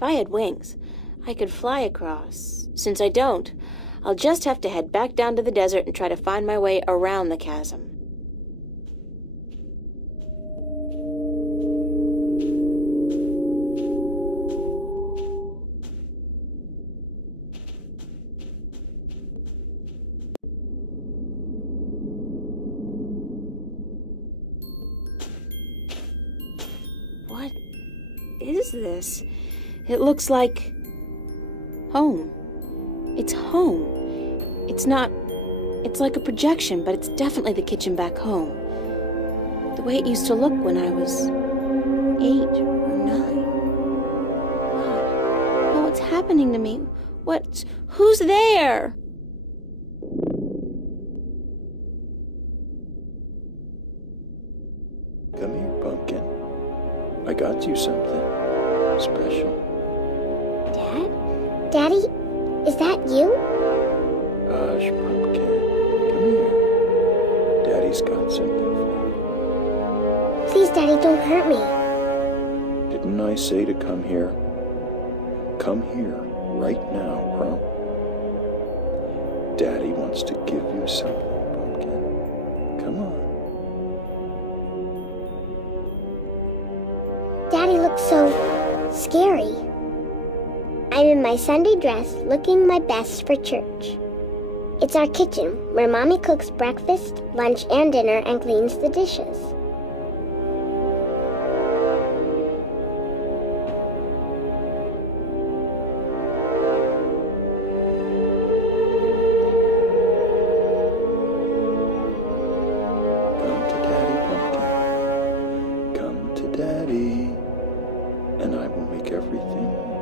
If I had wings, I could fly across. Since I don't, I'll just have to head back down to the desert and try to find my way around the chasm. What is this? It looks like home. It's home. It's not... It's like a projection, but it's definitely the kitchen back home. The way it used to look when I was 8 or 9. Oh, what's happening to me? Who's there? Come here, Pumpkin. I got you something special. Dad? Daddy? Is that you? Hush, Pumpkin. Come here. Daddy's got something for you. Please, Daddy, don't hurt me. Didn't I say to come here? Come here right now, huh? Daddy wants to give you something, Pumpkin. Come on. Daddy looks so scary. I'm in my Sunday dress, looking my best for church. It's our kitchen, where Mommy cooks breakfast, lunch, and dinner and cleans the dishes. Come to Daddy, Pumpkin. Come to Daddy, and I will make everything quiet.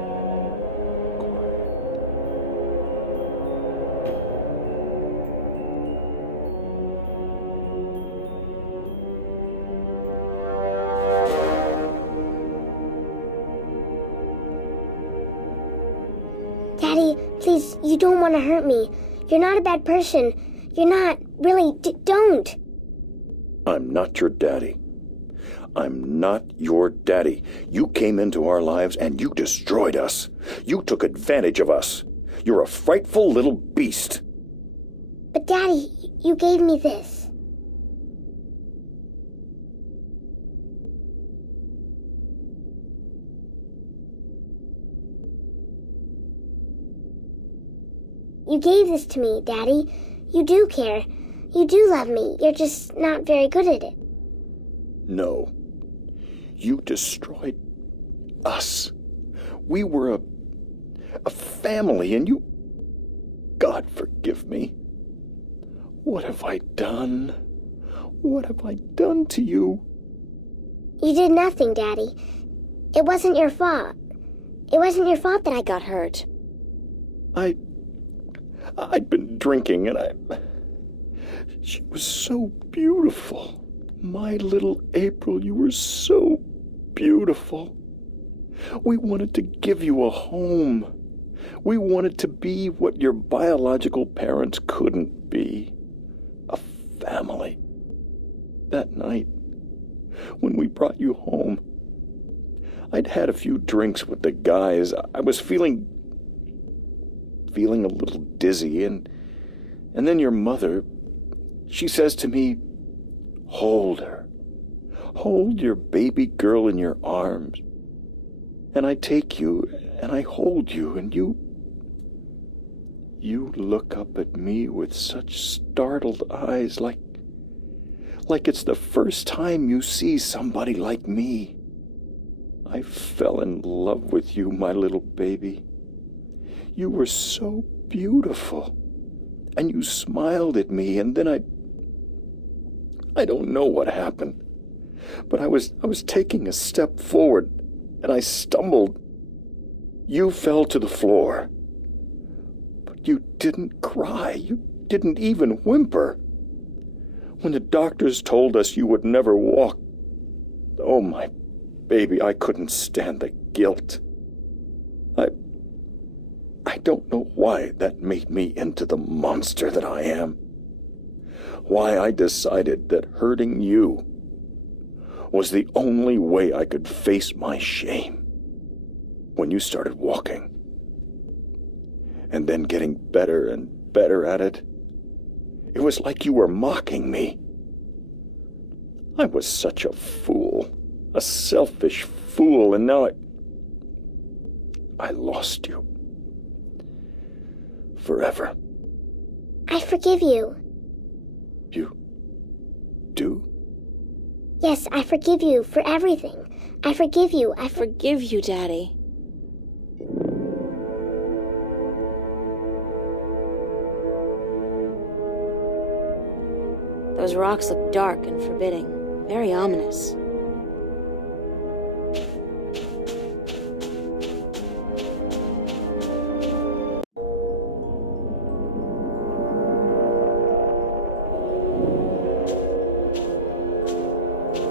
Daddy, please, you don't want to hurt me. You're not a bad person. You're not. Really, don't. I'm not your daddy. I'm not your daddy. You came into our lives and you destroyed us. You took advantage of us. You're a frightful little beast. But Daddy, you gave me this. You gave this to me, Daddy. You do care. You do love me. You're just not very good at it. No. You destroyed us. We were a family, and you... God forgive me. What have I done? What have I done to you? You did nothing, Daddy. It wasn't your fault. It wasn't your fault that I got hurt. I'd been drinking, and she was so beautiful. My little April, you were so beautiful. We wanted to give you a home. We wanted to be what your biological parents couldn't be. A family. That night, when we brought you home, I'd had a few drinks with the guys. I was feeling a little dizzy, and then your mother, she says to me, hold her. Hold your baby girl in your arms. And I take you, and I hold you, and you look up at me with such startled eyes, like it's the first time you see somebody like me. I fell in love with you, my little baby. You were so beautiful, and you smiled at me, and then I don't know what happened, but I was taking a step forward, and I stumbled. You fell to the floor, but you didn't cry. You didn't even whimper. When the doctors told us you would never walk, oh, my baby, I couldn't stand the guilt. I don't know why that made me into the monster that I am. Why I decided that hurting you was the only way I could face my shame. when you started walking. And then getting better and better at it. It was like you were mocking me. I was such a fool, a selfish fool, and now I lost you. Forever. I forgive you. You do? Yes, I forgive you for everything. I forgive you. I forgive you, Daddy. Those rocks look dark and forbidding, very ominous.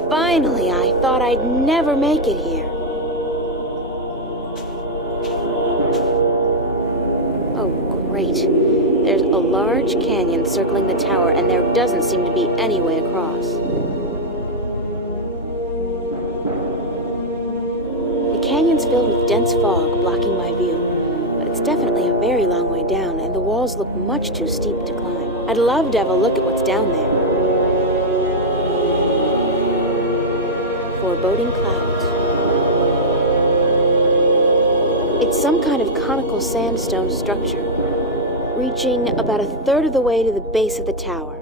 Finally, I thought I'd never make it here. Oh, great. There's a large canyon circling the tower, and there doesn't seem to be any way across. The canyon's filled with dense fog, blocking my view, but it's definitely a very long way down, and the walls look much too steep to climb. I'd love to have a look at what's down there. Foreboding clouds. It's some kind of conical sandstone structure, reaching about a third of the way to the base of the tower.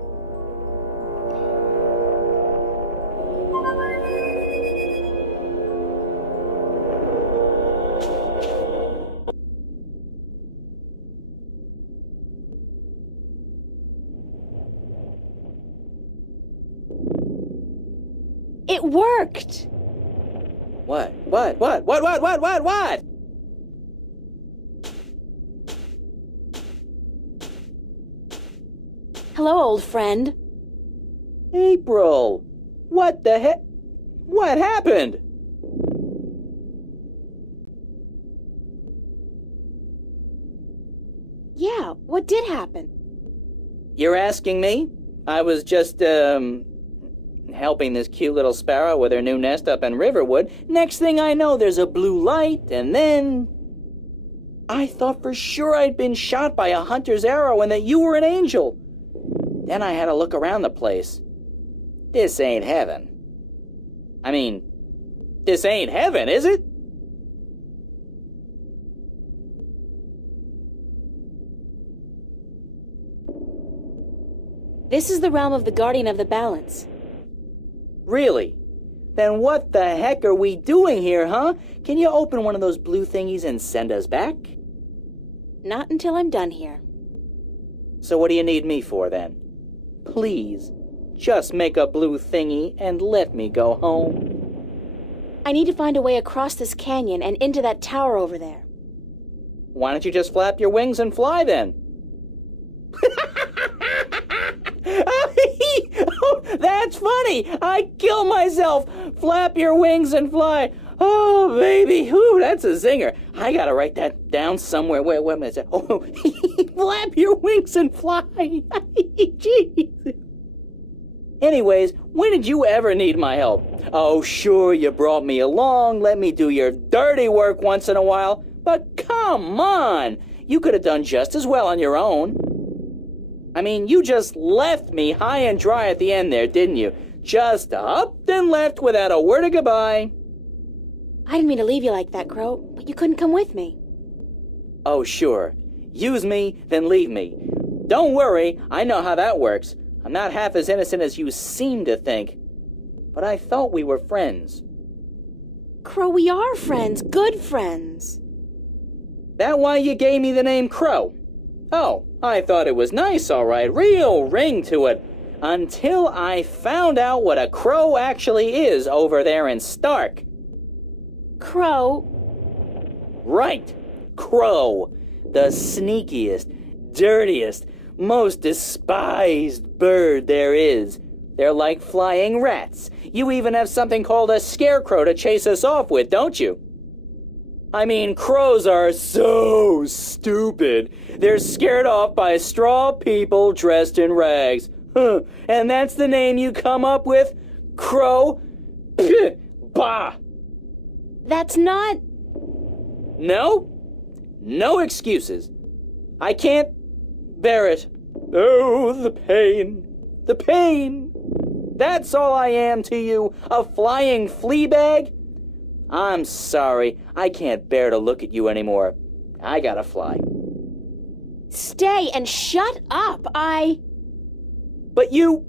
It worked! What? Hello, old friend. April! What the heck? What happened? Yeah, what did happen? You're asking me? I was just, helping this cute little sparrow with her new nest up in Riverwood. Next thing I know, there's a blue light, and then I thought for sure I'd been shot by a hunter's arrow and that you were an angel. Then I had to look around the place. This ain't heaven. I mean, this ain't heaven, is it? This is the realm of the Guardian of the Balance. Really? Then what the heck are we doing here, huh? Can you open one of those blue thingies and send us back? Not until I'm done here. So what do you need me for, then? Please, just make a blue thingy and let me go home. I need to find a way across this canyon and into that tower over there. Why don't you just flap your wings and fly, then? Oh, that's funny! I kill myself! Flap your wings and fly! Oh, baby! Ooh, that's a zinger. I gotta write that down somewhere. Wait a minute. Oh, flap your wings and fly! Jeez. Anyways, when did you ever need my help? Oh, sure, you brought me along, let me do your dirty work once in a while, but come on! You could have done just as well on your own. I mean, you just left me high and dry at the end there, didn't you? Just up and left without a word of goodbye. I didn't mean to leave you like that, Crow, but you couldn't come with me. Oh, sure. Use me, then leave me. Don't worry, I know how that works. I'm not half as innocent as you seem to think. But I thought we were friends. Crow, we are friends, good friends. That why you gave me the name Crow? Oh, I thought it was nice, all right. Real ring to it. Until I found out what a crow actually is over there in Stark. Crow? Right. Crow. The sneakiest, dirtiest, most despised bird there is. They're like flying rats. You even have something called a scarecrow to chase us off with, don't you? I mean, crows are so stupid. They're scared off by straw people dressed in rags. Huh. And that's the name you come up with? Crow? Pah! That's not... No. No excuses. I can't bear it. Oh, the pain. The pain. That's all I am to you, a flying flea bag? I'm sorry. I can't bear to look at you anymore. I gotta fly. Stay and shut up. But you...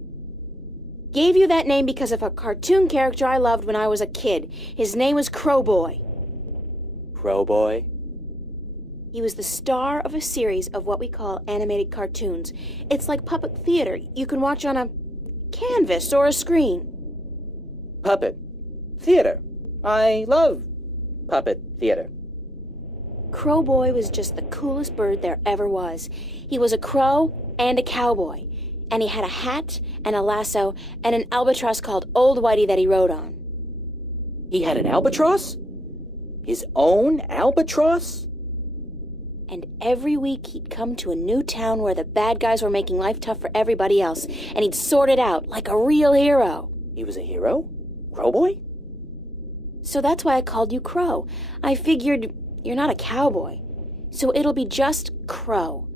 Gave you that name because of a cartoon character I loved when I was a kid. His name was Crowboy. Crowboy? He was the star of a series of what we call animated cartoons. It's like puppet theater you can watch on a canvas or a screen. Puppet theater. I love puppet theater. Crowboy was just the coolest bird there ever was. He was a crow and a cowboy. And he had a hat and a lasso and an albatross called Old Whitey that he rode on. He had an albatross? His own albatross? And every week he'd come to a new town where the bad guys were making life tough for everybody else, and he'd sort it out like a real hero. He was a hero? Crowboy? So that's why I called you Crow. I figured you're not a cowboy, so it'll be just Crow.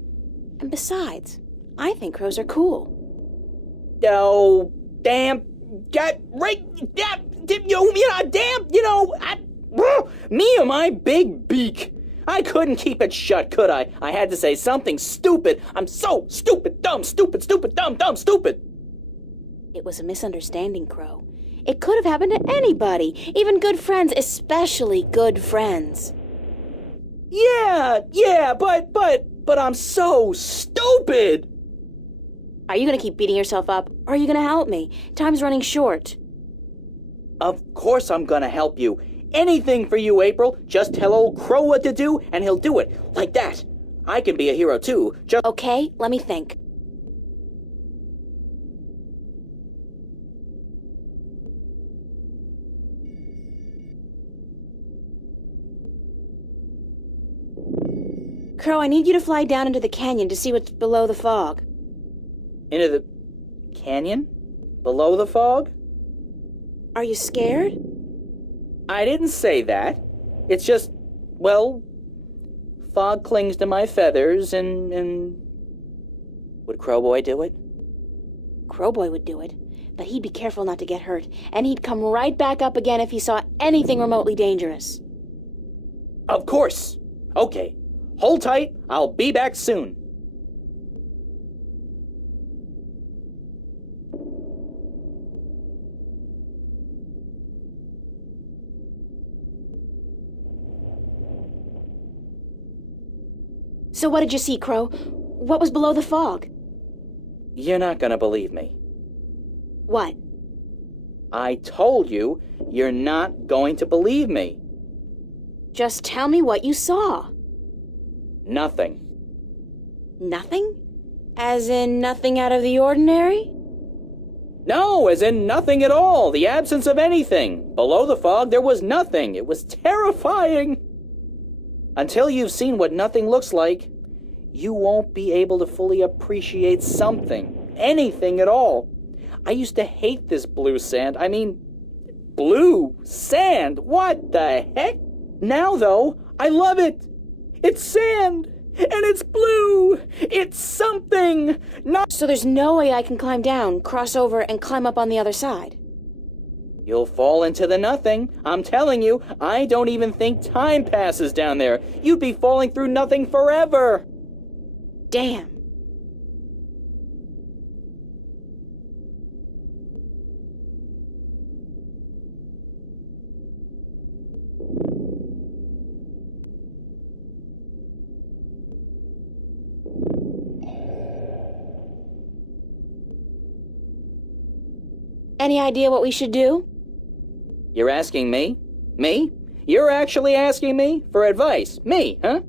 And besides, I think crows are cool. Oh, damn. Get right. Me and my big beak. I couldn't keep it shut, could I? I had to say something stupid. I'm so stupid, dumb, stupid, stupid, dumb, dumb, stupid. It was a misunderstanding, Crow. It could have happened to anybody, even good friends, especially good friends. Yeah, but I'm so stupid. Are you going to keep beating yourself up, or are you going to help me? Time's running short. Of course I'm going to help you. Anything for you, April. Just tell old Crow what to do, and he'll do it. Like that. I can be a hero, too. Just... Okay, let me think. Crow, I need you to fly down into the canyon to see what's below the fog. Into the canyon? Below the fog? Are you scared? I didn't say that. It's just, well, fog clings to my feathers and... Would Crowboy do it? Crowboy would do it, but he'd be careful not to get hurt, and he'd come right back up again if he saw anything remotely dangerous. Of course. Okay. Hold tight. I'll be back soon. So what did you see, Crow? What was below the fog? You're not gonna believe me. What? I told you, you're not going to believe me. Just tell me what you saw. Nothing. Nothing? As in nothing out of the ordinary? No, as in nothing at all. The absence of anything. Below the fog, there was nothing. It was terrifying. Until you've seen what nothing looks like, you won't be able to fully appreciate something. Anything at all. I used to hate this blue sand. I mean, blue sand. What the heck? Now, though, I love it. It's sand. And it's blue. It's something. Not. So there's no way I can climb down, cross over, and climb up on the other side. You'll fall into the nothing. I'm telling you, I don't even think time passes down there. You'd be falling through nothing forever. Damn. Any idea what we should do? You're asking me? Me? You're actually asking me for advice? Me, huh?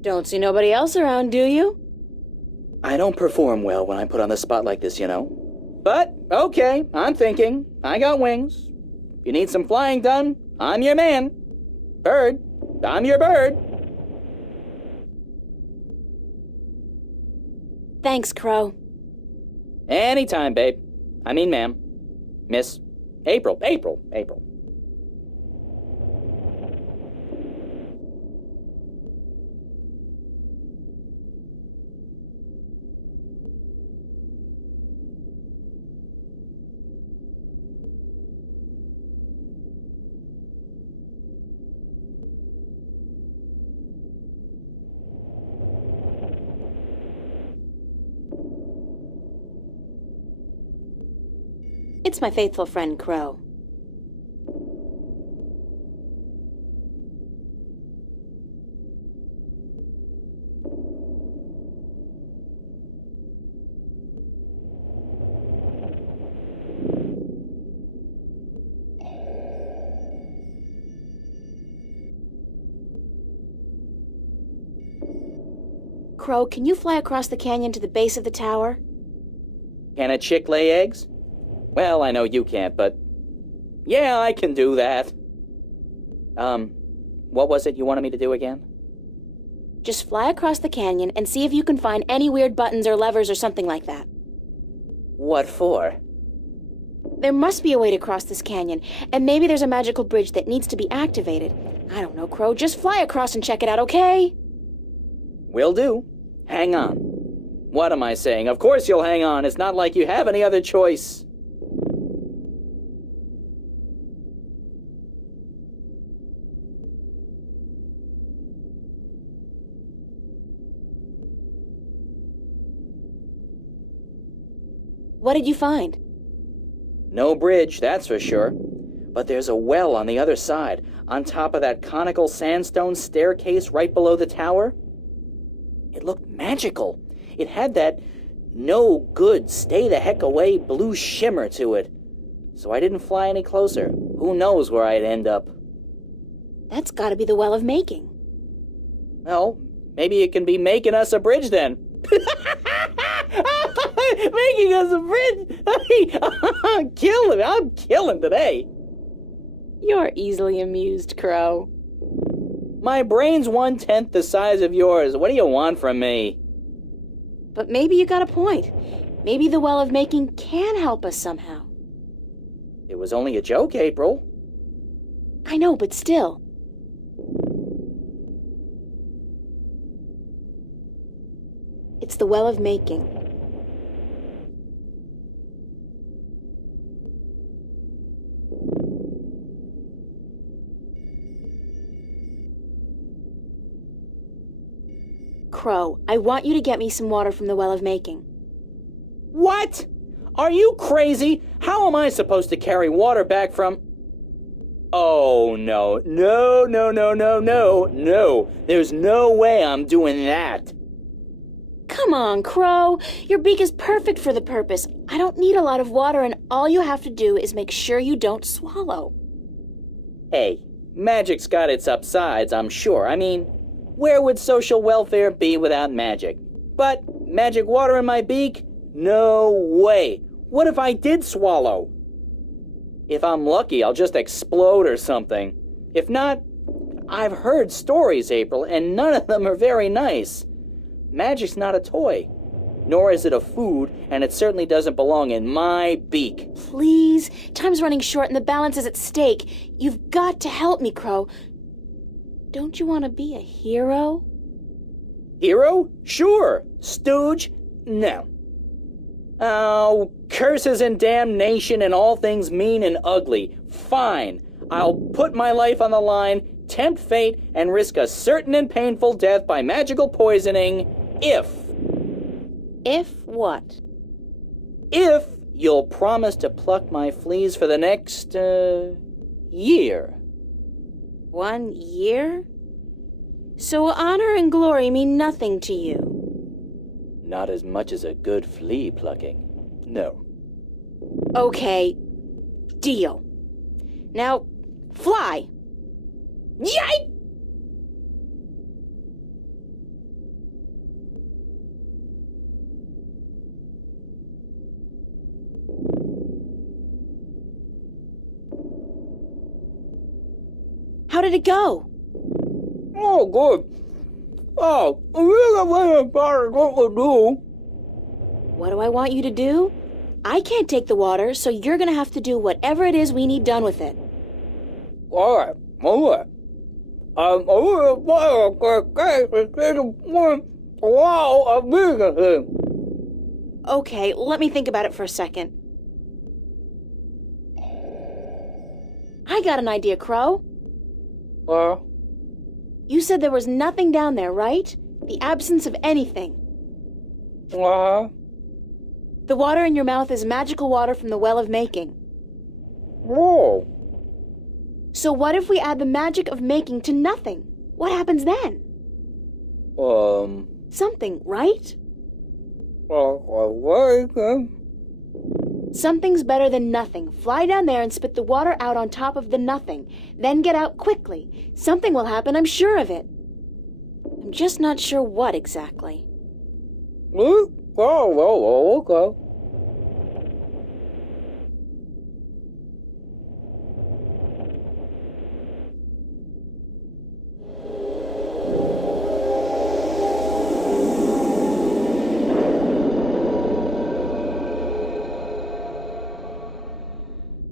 Don't see nobody else around, do you? I don't perform well when I'm put on the spot like this, you know. But, okay, I'm thinking. I got wings. You need some flying done? I'm your man. Bird, I'm your bird. Thanks, Crow. Anytime, babe. I mean, ma'am. Miss. April. It's my faithful friend, Crow. Crow, can you fly across the canyon to the base of the tower? Can a chick lay eggs? Well, I know you can't, but yeah, I can do that. What was it you wanted me to do again? Just fly across the canyon and see if you can find any weird buttons or levers or something like that. What for? There must be a way to cross this canyon, and maybe there's a magical bridge that needs to be activated. I don't know, Crow. Just fly across and check it out, okay? Will do. Hang on. What am I saying? Of course you'll hang on. It's not like you have any other choice. What did you find? No bridge, that's for sure. But there's a well on the other side, on top of that conical sandstone staircase right below the tower. It looked magical. It had that no good, stay the heck away blue shimmer to it. So I didn't fly any closer. Who knows where I'd end up? That's gotta be the Well of Making. Well, maybe it can be making us a bridge then. Making us a bridge? I'm killing today. You're easily amused, Crow. My brain's 1/10 the size of yours. What do you want from me? But maybe you got a point. Maybe the Well of Making can help us somehow. It was only a joke, April. I know, but still. It's the Well of Making. Crow, I want you to get me some water from the Well of Making. What? Are you crazy? How am I supposed to carry water back from... Oh, no. No. There's no way I'm doing that. Come on, Crow. Your beak is perfect for the purpose. I don't need a lot of water, and all you have to do is make sure you don't swallow. Hey, magic's got its upsides, I'm sure. I mean, where would social welfare be without magic? But magic water in my beak? No way. What if I did swallow? If I'm lucky, I'll just explode or something. If not, I've heard stories, April, and none of them are very nice. Magic's not a toy, nor is it a food, and it certainly doesn't belong in my beak. Please, time's running short and the balance is at stake. You've got to help me, Crow. Don't you want to be a hero? Hero? Sure. Stooge? No. Oh, curses and damnation and all things mean and ugly. Fine. I'll put my life on the line, tempt fate, and risk a certain and painful death by magical poisoning if... If what? If you'll promise to pluck my fleas for the next, year. 1 year? So honor and glory mean nothing to you? Not as much as a good flea plucking. No. Okay, deal. Now, fly! Yike! How did it go? Oh, good. Oh, what we do? What do I want you to do? I can't take the water, so you're gonna have to do whatever it is we need done with it. All right. Okay, let me think about it for a second. I got an idea, Crow. You said there was nothing down there, right? The absence of anything. The water in your mouth is magical water from the well of making. Whoa. So what if we add the magic of making to nothing? What happens then? Something, right? Something's better than nothing. Fly down there and spit the water out on top of the nothing. Then get out quickly. Something will happen, I'm sure of it. I'm just not sure what exactly. Okay.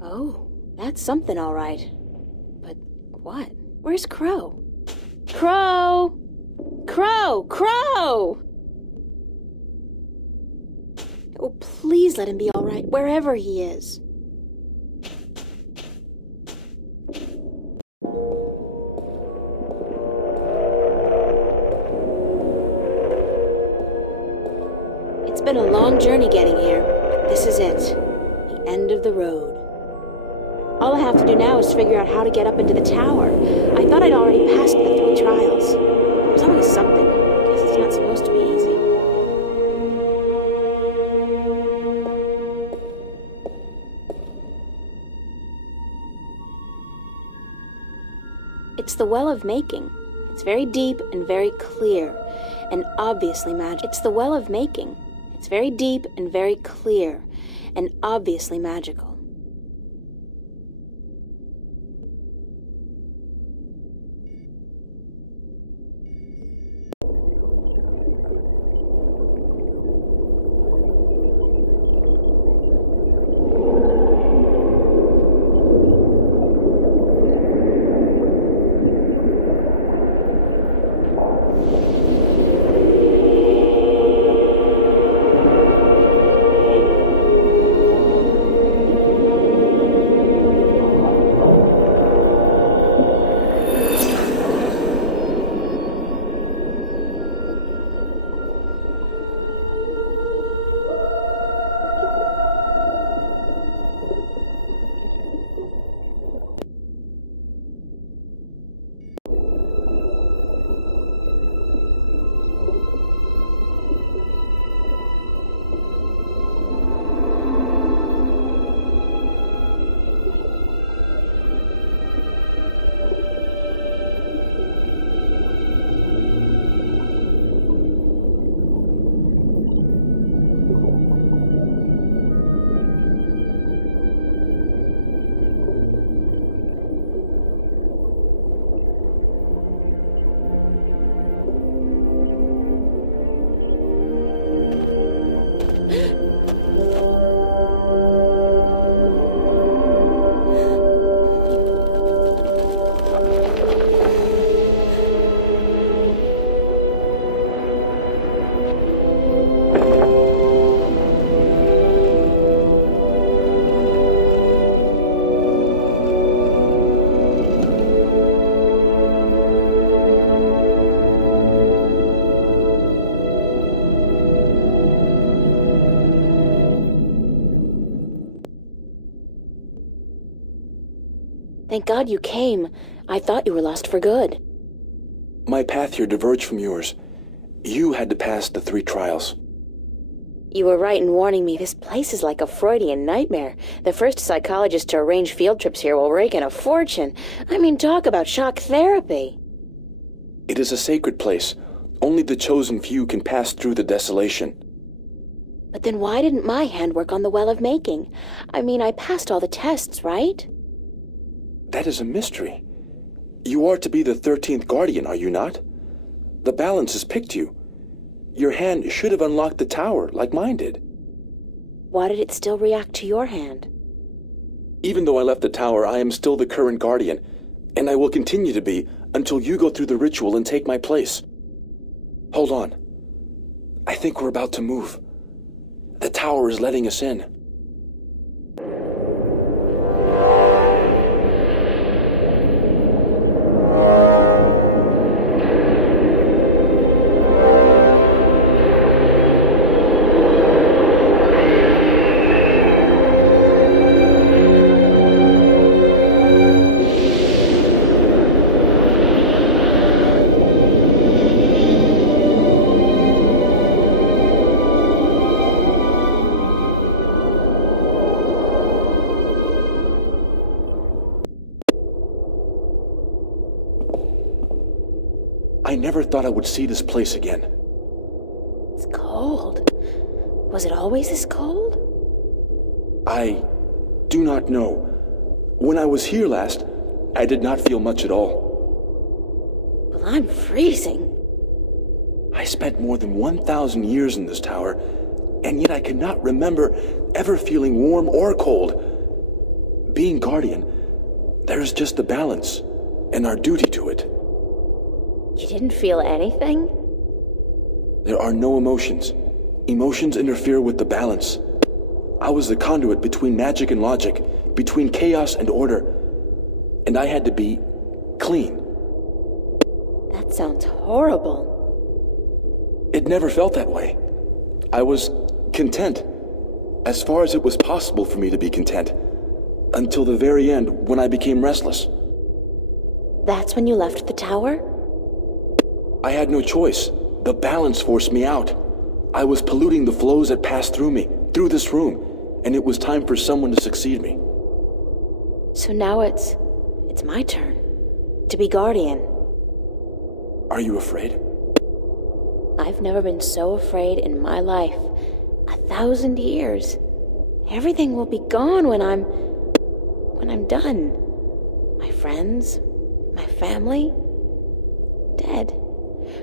Oh, that's something all right. But what? Where's Crow? Crow! Crow! Crow! Oh, please let him be all right, wherever he is. It's been a long journey getting here, but this is it. The end of the road. All I have to do now is figure out how to get up into the tower. I thought I'd already passed the 3 trials. There's always something. I guess it's not supposed to be easy. It's the well of making. It's very deep and very clear, and obviously magic. It's the well of making. It's very deep and very clear, and obviously magical. Thank God you came. I thought you were lost for good. My path here diverged from yours. You had to pass the 3 trials. You were right in warning me. This place is like a Freudian nightmare. The first psychologist to arrange field trips here will rake in a fortune. I mean, talk about shock therapy. It is a sacred place. Only the chosen few can pass through the desolation. But then why didn't my hand work on the well of making? I mean, I passed all the tests, right? That is a mystery. You are to be the 13th guardian, are you not? The balance has picked you. Your hand should have unlocked the tower, like mine did. Why did it still react to your hand? Even though I left the tower, I am still the current guardian, and I will continue to be until you go through the ritual and take my place. Hold on. I think we're about to move. The tower is letting us in. I never thought I would see this place again. It's cold. Was it always this cold? I do not know. When I was here last, I did not feel much at all. Well, I'm freezing. I spent more than 1,000 years in this tower, and yet I cannot remember ever feeling warm or cold. Being guardian, there is just the balance and our duty to it. You didn't feel anything? There are no emotions. Emotions interfere with the balance. I was the conduit between magic and logic, between chaos and order, and I had to be clean. That sounds horrible. It never felt that way. I was content, as far as it was possible for me to be content, until the very end when I became restless. That's when you left the tower? I had no choice. The balance forced me out. I was polluting the flows that passed through me, through this room, and it was time for someone to succeed me. So now it's my turn to be guardian. Are you afraid? I've never been so afraid in my life. 1,000 years. Everything will be gone when I'm done. My friends, my family, dead.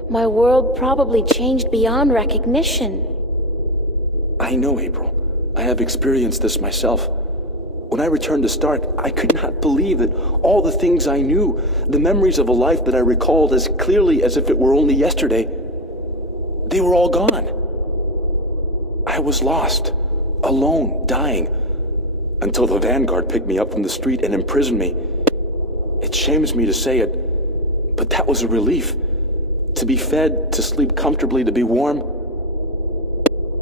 My world probably changed beyond recognition. I know, April. I have experienced this myself. When I returned to Stark, I could not believe that all the things I knew, the memories of a life that I recalled as clearly as if it were only yesterday, they were all gone. I was lost, alone, dying, until the Vanguard picked me up from the street and imprisoned me. It shames me to say it, but that was a relief. To be fed, to sleep comfortably, to be warm.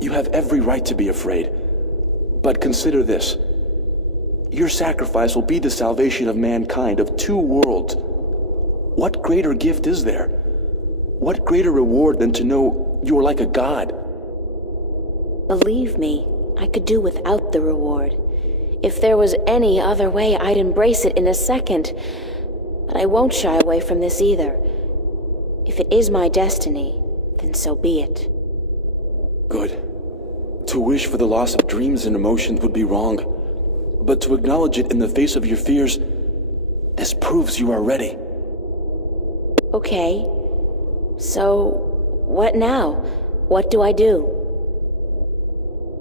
You have every right to be afraid. But consider this. Your sacrifice will be the salvation of mankind, of two worlds. What greater gift is there? What greater reward than to know you are like a god? Believe me, I could do without the reward. If there was any other way, I'd embrace it in a second. But I won't shy away from this either. If it is my destiny, then so be it. Good. To wish for the loss of dreams and emotions would be wrong. But to acknowledge it in the face of your fears, this proves you are ready. Okay. So, what now? What do I do?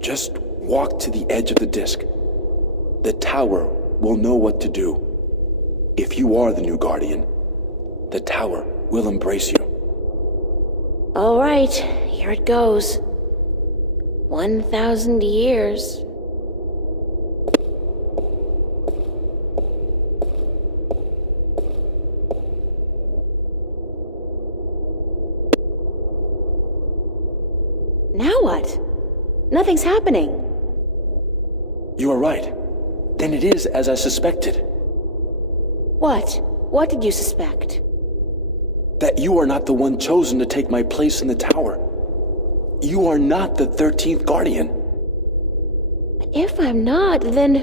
Just walk to the edge of the disc. The tower will know what to do. If you are the new guardian, the tower will embrace you. All right, here it goes. 1,000 years. Now what? Nothing's happening. You are right. Then it is as I suspected. What? What did you suspect? That you are not the one chosen to take my place in the tower. You are not the 13th guardian. But if I'm not, then...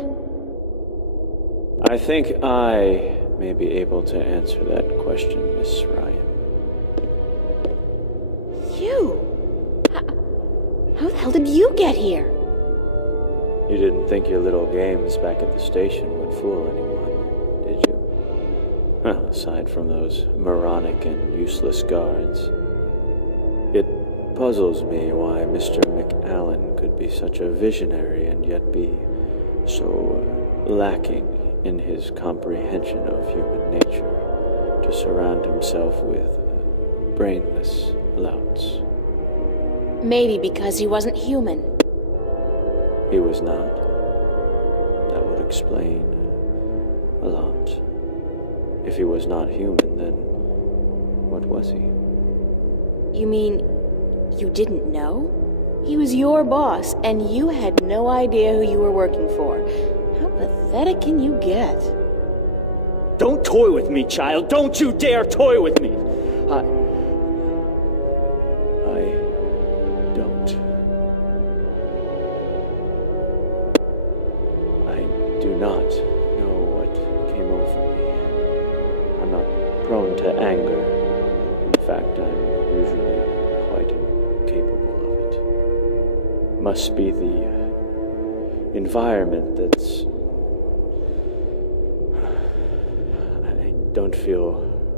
I think I may be able to answer that question, Miss Ryan. You? How the hell did you get here? You didn't think your little games back at the station would fool anyone, did you? Well, aside from those moronic and useless guards. It puzzles me why Mr. McAllen could be such a visionary and yet be so lacking in his comprehension of human nature to surround himself with brainless louts. Maybe because he wasn't human. He was not. That would explain a lot. If he was not human, then what was he? You mean you didn't know? He was your boss, and you had no idea who you were working for. How pathetic can you get? Don't toy with me, child. Don't you dare toy with me. I don't. I do not know what came over me. I'm not prone to anger and fact, I'm usually quite incapable of it. Must be the environment that's... I don't feel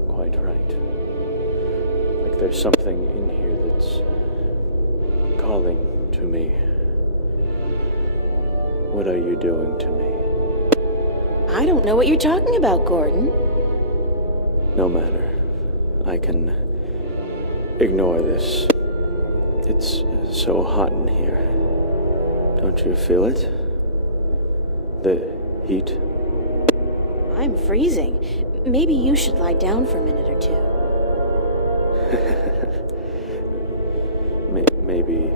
quite right. Like there's something in here that's calling to me. What are you doing to me? I don't know what you're talking about, Gordon. No matter. I can ignore this. It's so hot in here. Don't you feel it? The heat? I'm freezing. Maybe you should lie down for a minute or two. Maybe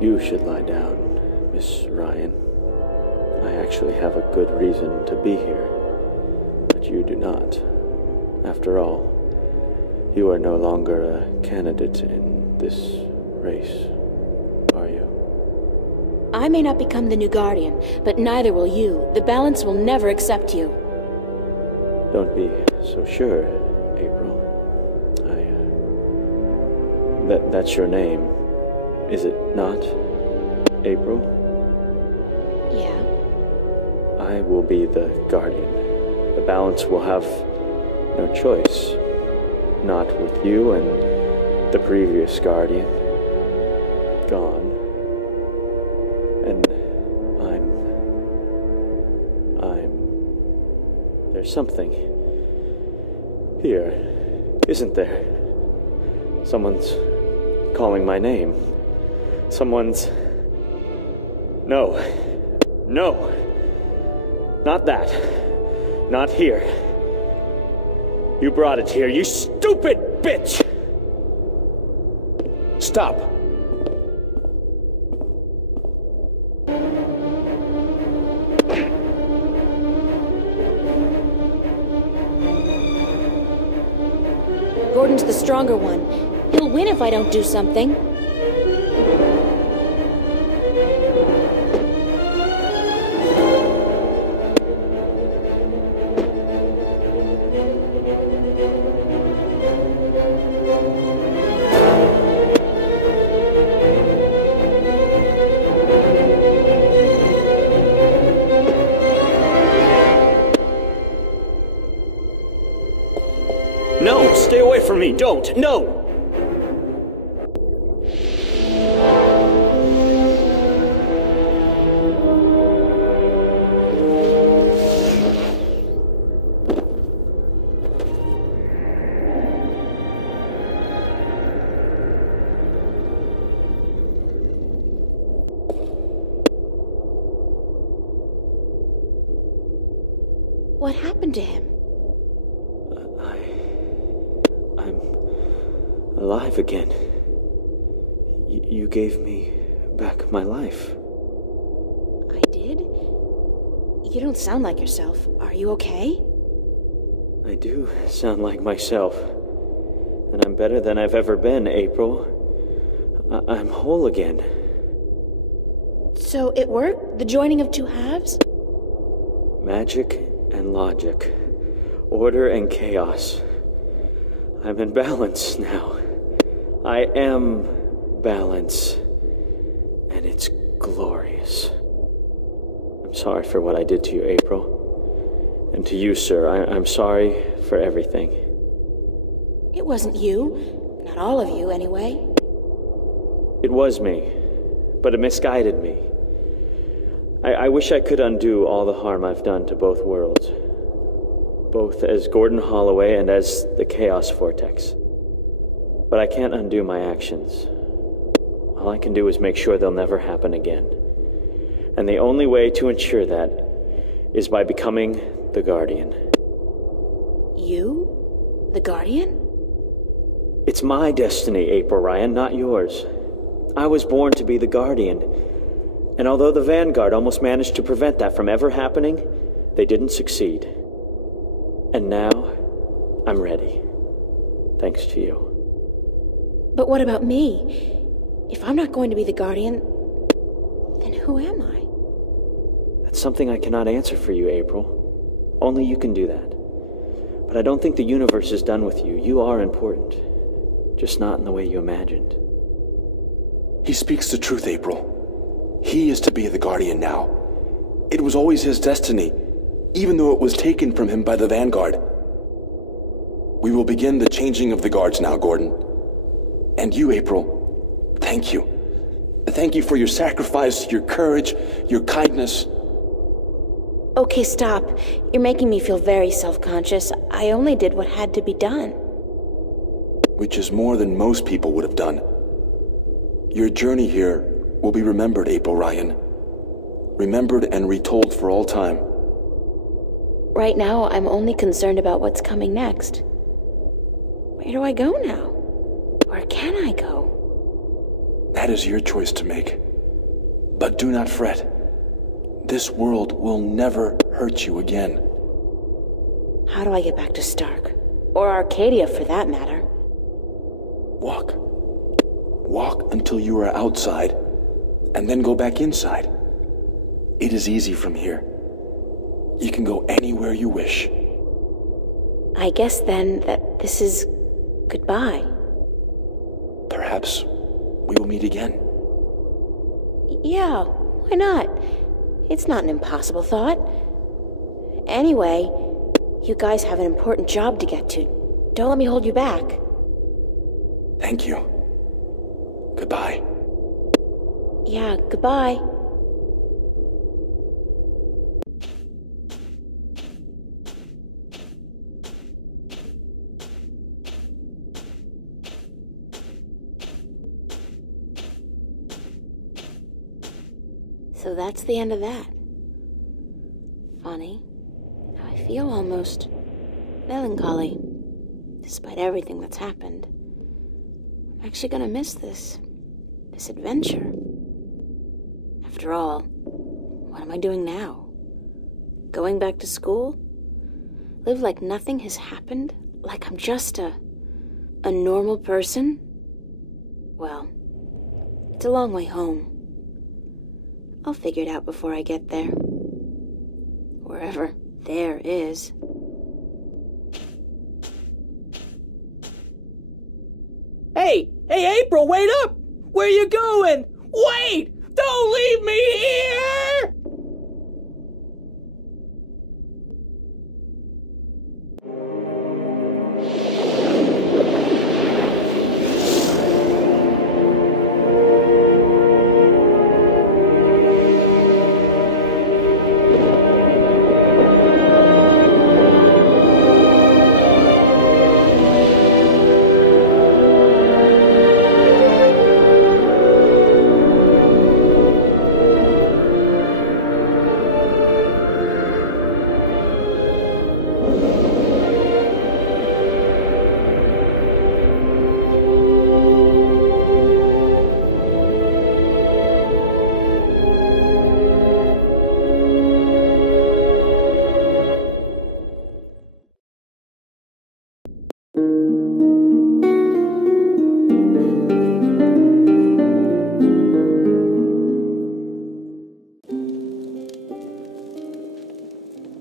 you should lie down, Miss Ryan. I actually have a good reason to be here, but you do not. After all, you are no longer a candidate in this race, are you? I may not become the new Guardian, but neither will you. The balance will never accept you. Don't be so sure, April. That's your name, is it not, April? Yeah. I will be the Guardian. The balance will have no choice. Not with you and the previous Guardian gone. And there's something here, isn't there? Someone's calling my name. Someone's... No. Not that. Not here. You brought it here, you stupid bitch! Stop! Gordon's the stronger one. He'll win if I don't do something. No, stay away from me, don't, no! What happened to him? I'm alive again. You gave me back my life. I did? You don't sound like yourself. Are you okay? I do sound like myself. And I'm better than I've ever been, April. I'm whole again. So it worked? The joining of two halves? Magic and logic. Order and chaos. I'm in balance now. I am balance. And it's glorious. I'm sorry for what I did to you, April. And to you, sir, I'm sorry for everything. It wasn't you. Not all of you, anyway. It was me, but it misguided me. I wish I could undo all the harm I've done to both worlds. Both as Gordon Holloway and as the Chaos Vortex. But I can't undo my actions. All I can do is make sure they'll never happen again. And the only way to ensure that is by becoming the Guardian. You? The Guardian? It's my destiny, April Ryan, not yours. I was born to be the Guardian. And although the Vanguard almost managed to prevent that from ever happening, they didn't succeed. And now, I'm ready. Thanks to you. But what about me? If I'm not going to be the Guardian, then who am I? That's something I cannot answer for you, April. Only you can do that. But I don't think the universe is done with you. You are important. just not in the way you imagined. He speaks the truth, April. He is to be the guardian now. It was always his destiny, even though it was taken from him by the Vanguard. We will begin the changing of the guards now, Gordon. And you, April, thank you. Thank you for your sacrifice, your courage, your kindness. Okay, stop. You're making me feel very self-conscious. I only did what had to be done. Which is more than most people would have done. Your journey here will be remembered, April Ryan. Remembered and retold for all time. Right now, I'm only concerned about what's coming next. Where do I go now? Where can I go? That is your choice to make. But do not fret. This world will never hurt you again. How do I get back to Stark? Or Arcadia, for that matter? Walk. Walk until you are outside, and then go back inside. It is easy from here. You can go anywhere you wish. I guess then that this is goodbye. Perhaps we will meet again. Yeah, why not? It's not an impossible thought. Anyway, you guys have an important job to get to. Don't let me hold you back. Thank you. Goodbye. Yeah, goodbye. So that's the end of that. Funny. I feel almost melancholy, despite everything that's happened. I'm actually gonna miss this adventure. After all, what am I doing now? Going back to school? Live like nothing has happened? Like I'm just a normal person? Well, it's a long way home. I'll figure it out before I get there. Wherever there is. Hey, April, wait up! Where you going? Wait! Don't leave me here!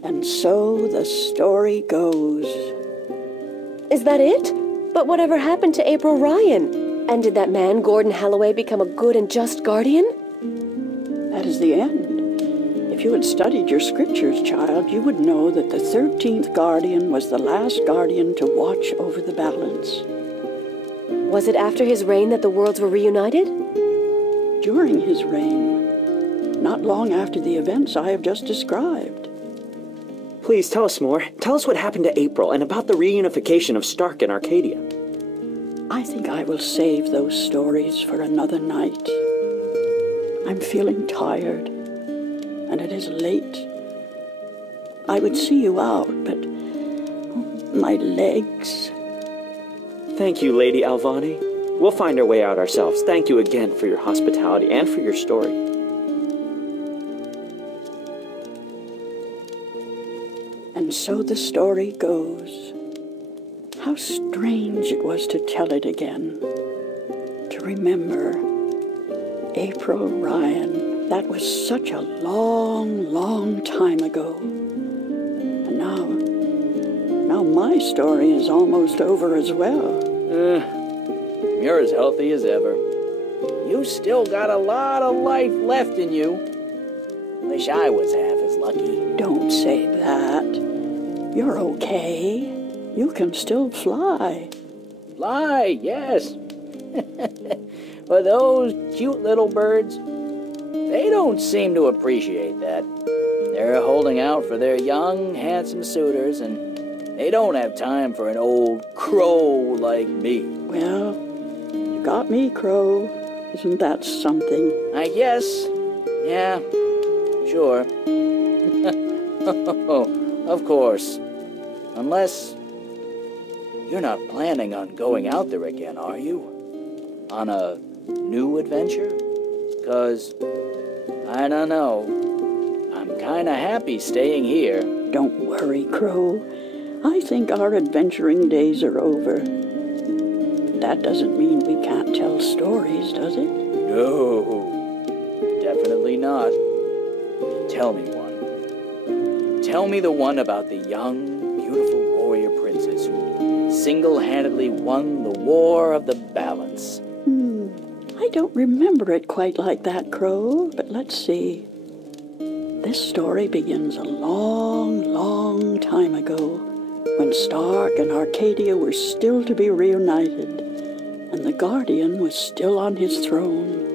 And so the story goes. Is that it? But whatever happened to April Ryan? And did that man, Gordon Holloway, become a good and just guardian? That is the end. If you had studied your scriptures, child, you would know that the 13th guardian was the last guardian to watch over the balance. Was it after his reign that the worlds were reunited? During his reign, not long after the events I have just described. Please tell us more. Tell us what happened to April and about the reunification of Stark and Arcadia. I think I will save those stories for another night. I'm feeling tired, and it is late. I would see you out, but my legs... Thank you, Lady Alvani. We'll find our way out ourselves. Thank you again for your hospitality and for your story. And so the story goes. How strange it was to tell it again. To remember April Ryan. That was such a long, long time ago. And now my story is almost over as well. You're as healthy as ever. You still got a lot of life left in you. Wish I was half as lucky. Don't say that. You're okay. You can still fly. Fly, yes. But those cute little birds, they don't seem to appreciate that. They're holding out for their young, handsome suitors, and they don't have time for an old crow like me. Well, you got me, Crow. Isn't that something? I guess. Yeah, sure. Of course. Unless you're not planning on going out there again, are you? On a new adventure? 'Cause, I don't know. I'm kinda happy staying here. Don't worry, Crow. I think our adventuring days are over. That doesn't mean we can't tell stories, does it? No, definitely not. Tell me one. Tell me the one about the young, beautiful warrior princess who single-handedly won the War of the Balance. I don't remember it quite like that, Crow, but let's see. This story begins a long, long time ago, when Stark and Arcadia were still to be reunited, and the Guardian was still on his throne.